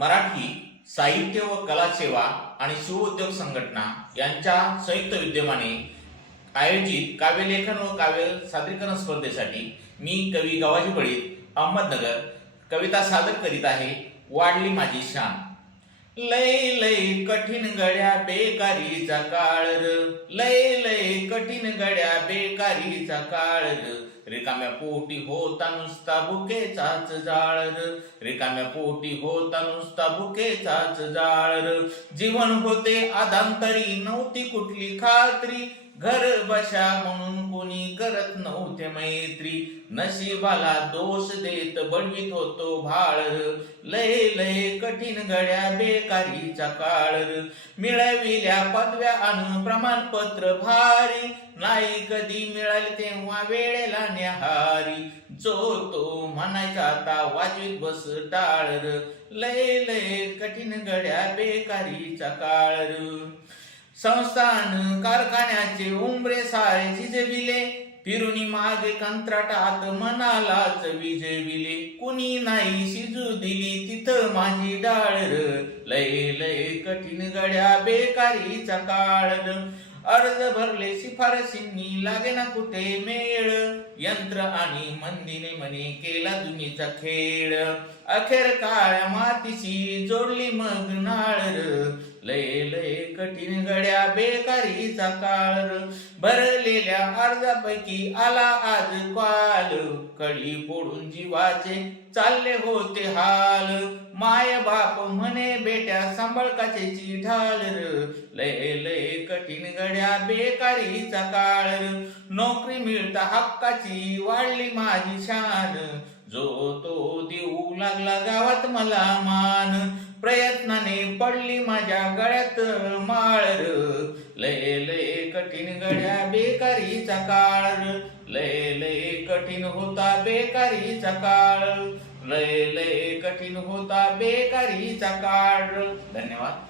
मराठी साहित्य व कला सेवा आणि शिवउद्योग संघटना यांच्या संयुक्त विद्यमाने आयोजित काव्यलेखन व काव्य सादरीकरण स्पर्धेसाठी मी कवी गवाजी बळीत अहमदनगर कविता सादर करीत आहे वाढली माझी शान. लय लय कठीण गड्या बेकारीचा काळ र लय लय कठीण गड्या बेकारीचा काळ र रिकाम्या पोटी होता नुसता बुकेचाच जाळ रिकाम्या पोटी होता नुसता बुकेचाच जाळ जीवन होते आदांतरी नव्हती कुठली खात्री. घर बशा म्हणून कोणी करत नव्हते मैत्री. नशिबाला दोष देत बडवीत होतो भाळ लय लय कठीण गड्या बेकारीचा काळ मिळविल्या पदव्या अन प्रमाणपत्र भारी. नाही कधी मिळाले तेव्हा वेळेला न्याहारी. जो तो म्हणायचा आता वाजवीत बस टाळ र. लय लय कठीण गड्या बेकारीचा काळ र. संस्थान कारखान्याचे उंबरे सारे झिजविले फिरुनी मागे कंत्राटात मनालाच विजविले कुणी नाही शिजू दिली तिथं माझी डाळ लय लय कठीण गड्या बेकारीचा काळ अर्ज भरले शिफारसींनी लागे ना कुठे मेळ. यंत्र आणि मंदीने म्हणे केला दुनीचा खेळ. अखेर काळ्या मातीशी जोडली मग नाळ लय लय कठीण गड्या बेकारीचा काळ भरलेल्या अर्जापैकी आला आज काल कडी फोडून जीवाचे चालले होते हाल. माय बाप म्हणे बेट्या सांभाळ काचेची ढाल लय लय कठीण गड्या बेकारीचा काळ नोकरी मिळता हक्काची वाढली माझी शान. जो तो देऊ लागला गावात मला मान. प्रयत्नाने पडली माझ्या गळ्यात माळ लय लय कठीण गड्या बेकारीचा काळ. लय लय कठीण होता बेकारीचा काळ. लय लय कठीण होता बेकारीचा काळ. धन्यवाद.